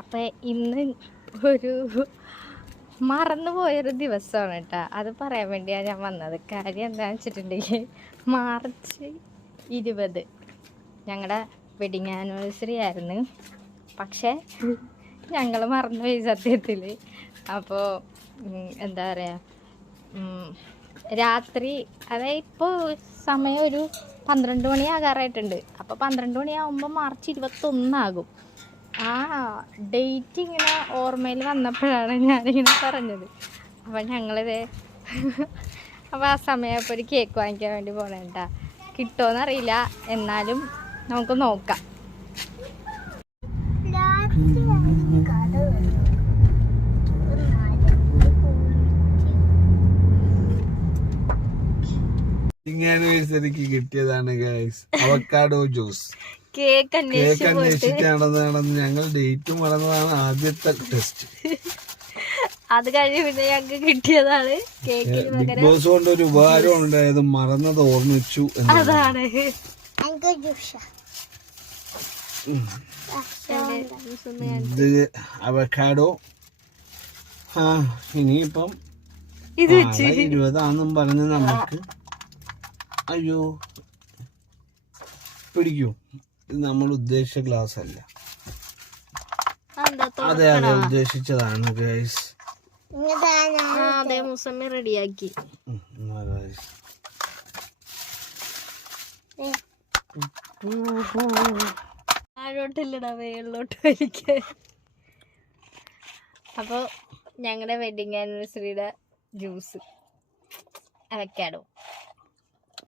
അപ്പം ഇന്ന് ഒരു മറന്നുപോയൊരു ദിവസമാണ് കേട്ടോ അത് പറയാൻ വേണ്ടിയാണ് ഞാൻ വന്നത്. കാര്യം എന്താണെന്ന് വെച്ചിട്ടുണ്ടെങ്കിൽ മാർച്ച് ഇരുപത് ഞങ്ങളുടെ വെഡിങ് ആനിവേഴ്സറി ആയിരുന്നു. പക്ഷേ ഞങ്ങൾ മറന്നുപോയി സത്യത്തിൽ അപ്പോൾ എന്താ പറയുക രാത്രി അതായത് ഇപ്പോൾ സമയം ഒരു പന്ത്രണ്ട് മണിയാകാറായിട്ടുണ്ട്. അപ്പോൾ പന്ത്രണ്ട് മണിയാകുമ്പോൾ മാർച്ച് ഇരുപത്തൊന്നാകും. ആ ഡേറ്റ് ഇങ്ങനെ ഓർമ്മയിൽ വന്നപ്പോഴാണ് ഞാനിങ്ങനെ പറഞ്ഞത്. അപ്പം ഞങ്ങളിത് അപ്പോൾ ആ സമയപ്പോൾ ഒരു കേക്ക് വാങ്ങിക്കാൻ വേണ്ടി പോകണേട്ടാ കിട്ടുമോയെന്നറിയില്ല എന്നാലും നമുക്ക് നോക്കാം. ഇങ്ങനെ കിട്ടിയതാണ് guys avocado juice cake cake അന്വേഷിച്ച് പോയിട്ട്. അന്വേഷിച്ച് നടന്ന് നടന്ന് ഞങ്ങൾ ഡേറ്റ് മറന്നതാണ് ആദ്യത്തെ ടെസ്റ്റ്. അത് കഴിഞ്ഞ് പിന്നെ ഞങ്ങൾക്ക് കിട്ടിയതാണ് കേക്ക് ബിഗ് ബോസ് കൊണ്ട് ഒരു ഉപകാരം ഉണ്ടായത് മറന്നത് ഓർമ്മിച്ചു. അതാണ്. ഇത് അവക്കാഡോ. ആ ഇനിയിപ്പം ഇത് വെച്ച്. ഇരുപതാന്നും പറഞ്ഞ് നമുക്ക് അയ്യോ. പിടിക്കൂ. ഇത് നമ്മൾ ഉദ്ദേശിച്ച ഗ്ലാസ് അല്ല. അതെ അതെ ഉദ്ദേശിച്ചതാണ് ഗൈസ് അപ്പൊ അതെ മുസമ്മി റെഡിയാക്കി. താഴോട്ടില്ലടാ മേളിലോട്ട് വലിക്കാൻ അപ്പോൾ ഞങ്ങളുടെ വെഡിങ് ആനിവേഴ്സറിയുടെ ജ്യൂസ് അവക്കാഡോ